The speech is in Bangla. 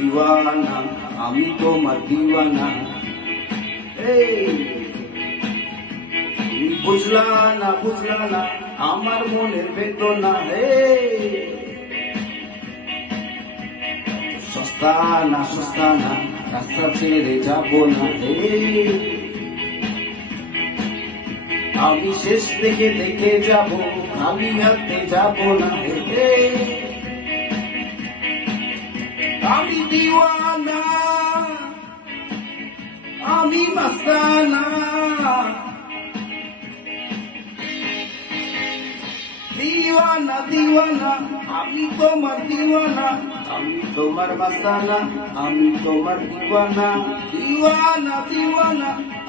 দিওয়ানা, আমি তোমার দিওয়ানা। তুমি বুঝলা না আমার মনের বেদনা। সস্তা না রাস্তা ছেড়ে যাব না। আমি শেষ থেকে দেখে যাব, আমি হাতে যাব না। আমি দিওয়ানা, আমি মাস্তানা। দিওয়ানা, আমি তোমার দিওয়ানা, আমি তোমার মাস্তানা, আমি তোমার দিওয়ানা। দিওয়ানা